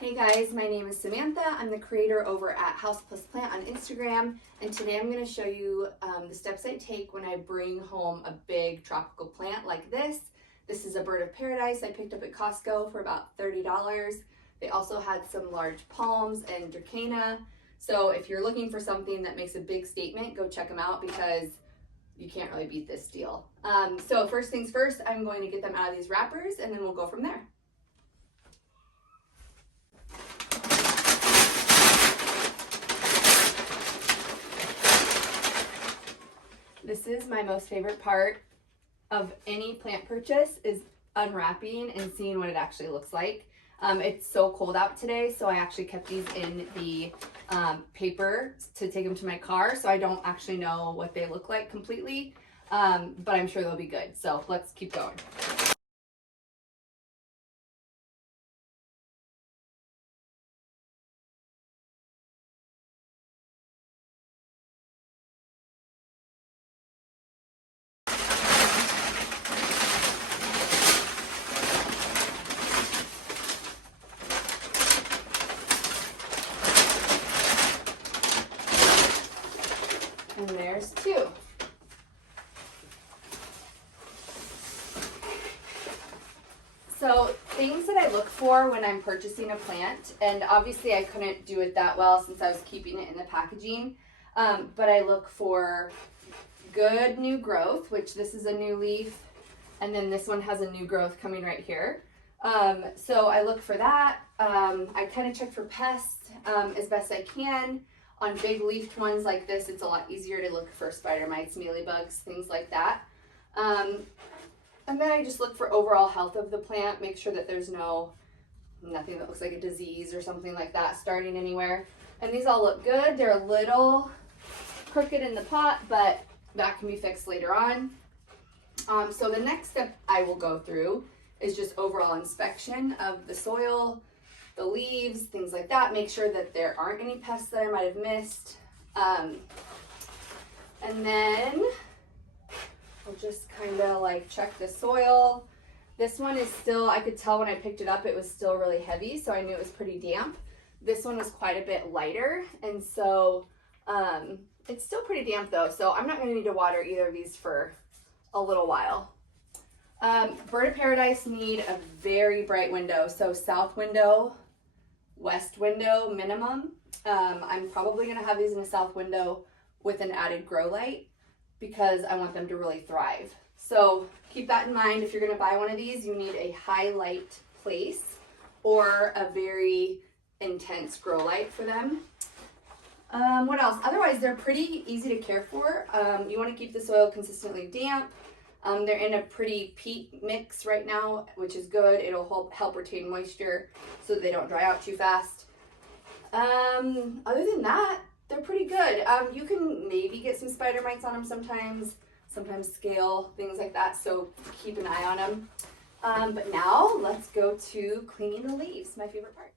Hey guys, my name is Samantha. I'm the creator over at House Plus Plant on Instagram, and today I'm going to show you the steps I take when I bring home a big tropical plant like this. This is a bird of paradise I picked up at Costco for about $30. They also had some large palms and dracena. So if you're looking for something that makes a big statement, go check them out because you can't really beat this deal. So first things first, I'm going to get them out of these wrappers and then we'll go from there. This is my most favorite part of any plant purchase is unwrapping and seeing what it actually looks like. It's so cold out today, so I actually kept these in the paper to take them to my car, so I don't actually know what they look like completely, but I'm sure they'll be good. So let's keep going. And there's two. So things that I look for when I'm purchasing a plant, and obviously I couldn't do it that well since I was keeping it in the packaging, but I look for good new growth, which this is a new leaf, and then this one has a new growth coming right here. So I look for that. I kind of check for pests as best I can. On big leafed ones like this, it's a lot easier to look for spider mites, mealybugs, things like that. And then I just look for overall health of the plant, make sure that there's nothing that looks like a disease or something like that starting anywhere. And these all look good. They're a little crooked in the pot, but that can be fixed later on. So the next step I will go through is just overall inspection of the soil, the leaves, things like that. Make sure that there aren't any pests that I might have missed. And then I'll just kind of like check the soil. This one is still, I could tell when I picked it up, it was still really heavy, so I knew it was pretty damp. This one was quite a bit lighter, and so it's still pretty damp though, so I'm not gonna need to water either of these for a little while. Bird of paradise need a very bright window, so south window, west window minimum. I'm probably gonna have these in a south window with an added grow light because I want them to really thrive. So keep that in mind. If you're gonna buy one of these, you need a high light place or a very intense grow light for them. What else? Otherwise, they're pretty easy to care for. You wanna keep the soil consistently damp. They're in a pretty peat mix right now, which is good. It'll help retain moisture so that they don't dry out too fast. Other than that, they're pretty good. You can maybe get some spider mites on them sometimes scale, things like that, so keep an eye on them. But now let's go to cleaning the leaves, my favorite part.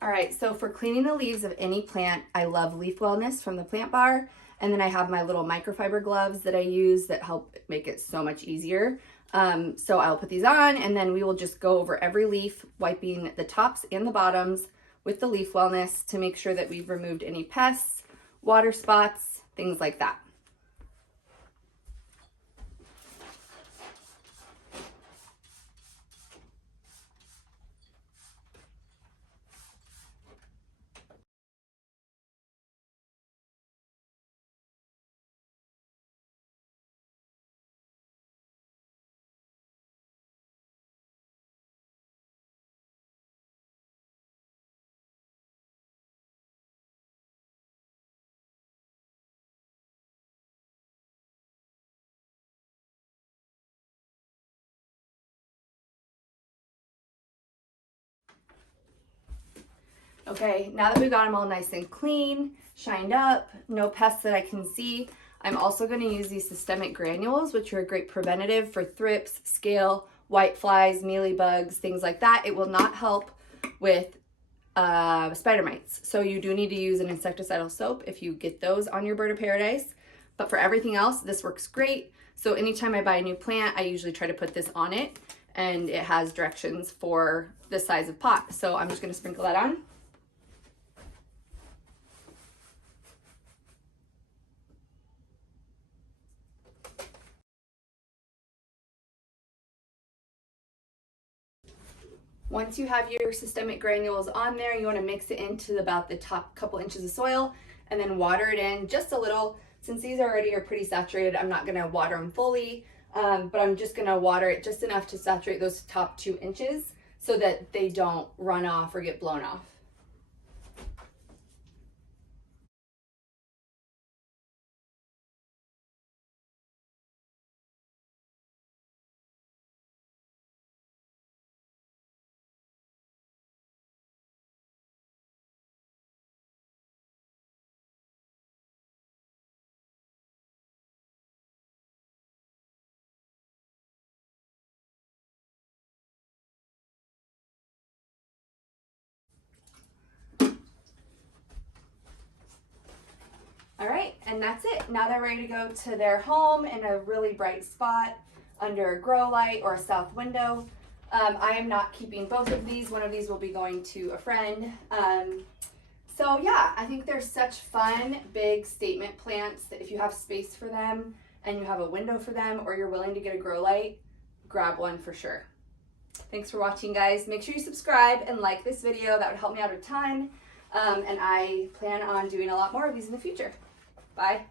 All right, so for cleaning the leaves of any plant, I love Leaf Wellness from the Plant Bar. And then I have my little microfiber gloves that I use that help make it so much easier. So I'll put these on and then we will just go over every leaf, wiping the tops and the bottoms with the Leaf Wellness to make sure that we've removed any pests, water spots, things like that. Okay, now that we've got them all nice and clean, shined up, no pests that I can see, I'm also going to use these systemic granules, which are a great preventative for thrips, scale, whiteflies, mealybugs, things like that. It will not help with spider mites. So you do need to use an insecticidal soap if you get those on your bird of paradise. But for everything else, this works great. So anytime I buy a new plant, I usually try to put this on it and it has directions for the size of pot. So I'm just gonna sprinkle that on. Once you have your systemic granules on there, you want to mix it into about the top couple inches of soil and then water it in just a little. Since these already are pretty saturated, I'm not going to water them fully, but I'm just going to water it just enough to saturate those top 2 inches so that they don't run off or get blown off. All right, and that's it. Now they're ready to go to their home in a really bright spot under a grow light or a south window. I am not keeping both of these. One of these will be going to a friend. So yeah, I think they're such fun, big statement plants that if you have space for them and you have a window for them or you're willing to get a grow light, grab one for sure. Thanks for watching, guys. Make sure you subscribe and like this video. That would help me out a ton. And I plan on doing a lot more of these in the future. Bye.